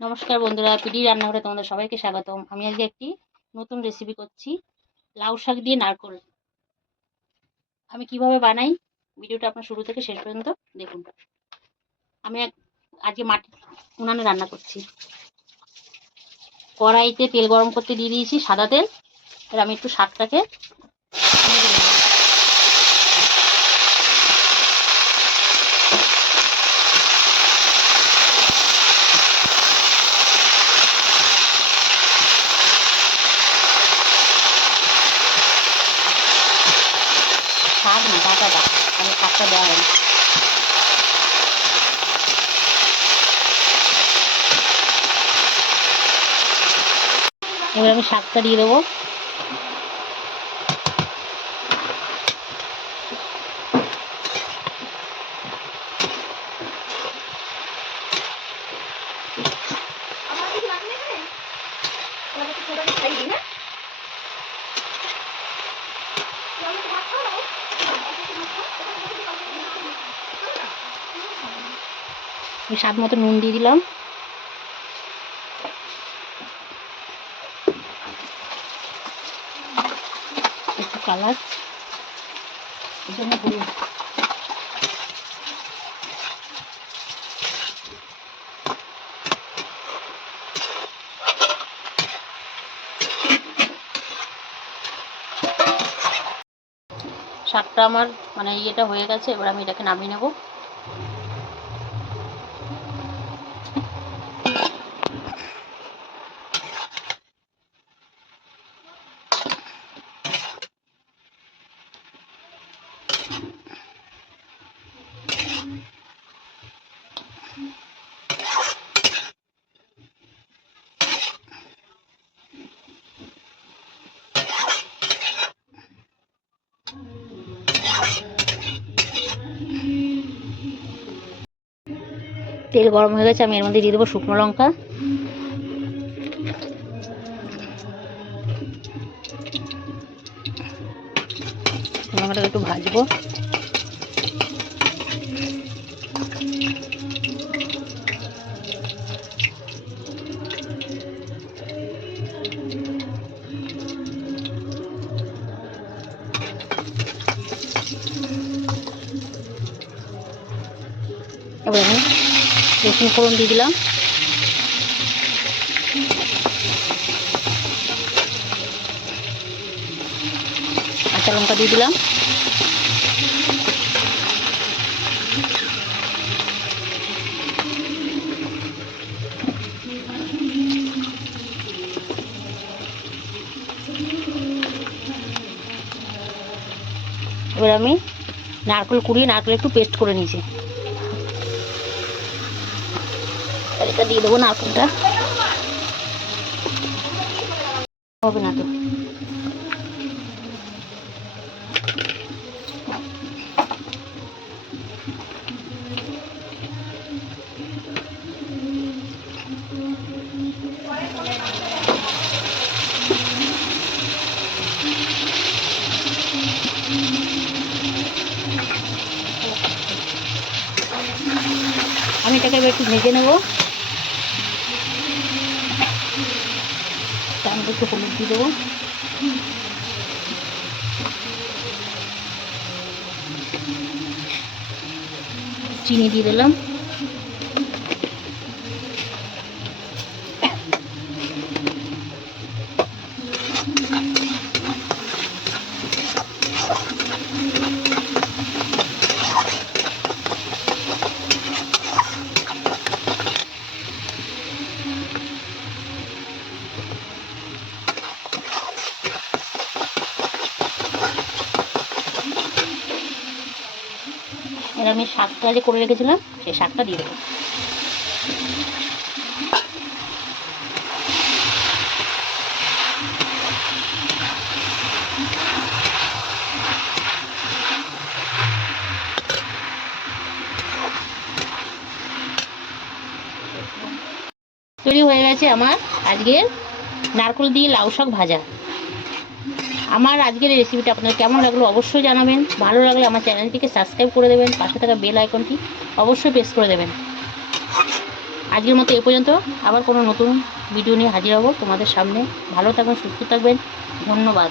নমস্কার বন্ধুরা, পিডি রান্নাঘরে তোমাদের সবাইকে স্বাগতম। আমি আজকে একটি নতুন রেসিপি করছি, লাউ শাক দিয়ে নারকোল। আমি কিভাবে বানাই ভিডিওটা আপনার শুরু থেকে শেষ পর্যন্ত দেখুন। আমি আজকে মাটির উনানে রান্না করছি। কড়াইতে তেল গরম করতে দিয়ে দিয়েছি, সাদা তেল। এবার আমি একটু শাকটাকে শাক না ডাঁটাটা, আমি শাকটা দেওয়া হয় না। এবার আমি শাকটা দিয়ে দেবো। স্বাদ মতো নুন দিয়ে দিলাম। একটু কালার এই জন্য শাকটা আমার ইয়েটা হয়ে গেছে। এবার আমি এটাকে নামিয়ে নেব। তেল গরম হয়ে গেছে, আমি এর মধ্যে দিয়ে দেবো শুকনো লঙ্কা। লঙ্কাটাকে একটু ভাজবো। এবার আমি রসুন ফোড়ন দিয়ে দিলাম। কাঁচা লঙ্কা দিয়ে দিলাম। এবার আমি নারকেল কুড়িয়ে নারকেল একটু পেস্ট করে নিয়েছি, এটা দিয়ে দেবো। নারকেলটা হবে না তো। আমি এটাকে এবার একটু ভেজে নেব। তার মধ্যে একটু হলুদ দিয়ে দেবো। চিনি দিয়ে দিলাম। এবার আমি শাকটা যে করে রেখেছিলাম সেই শাকটা দিয়ে দেবো। তৈরি হয়ে গেছে আমার আজকের নারকেল দিয়ে লাউ শাক ভাজা। আমার আজকের এই রেসিপিটা আপনাদের কেমন লাগলো অবশ্যই জানাবেন। ভালো লাগলে আমার চ্যানেলটিকে সাবস্ক্রাইব করে দেবেন, পাশে থাকা বেল আইকনটি অবশ্যই প্রেস করে দেবেন। আজকের মতো এ পর্যন্ত, আবার কোনো নতুন ভিডিও নিয়ে হাজির হব তোমাদের সামনে। ভালো থাকবেন, সুস্থ থাকবেন, ধন্যবাদ।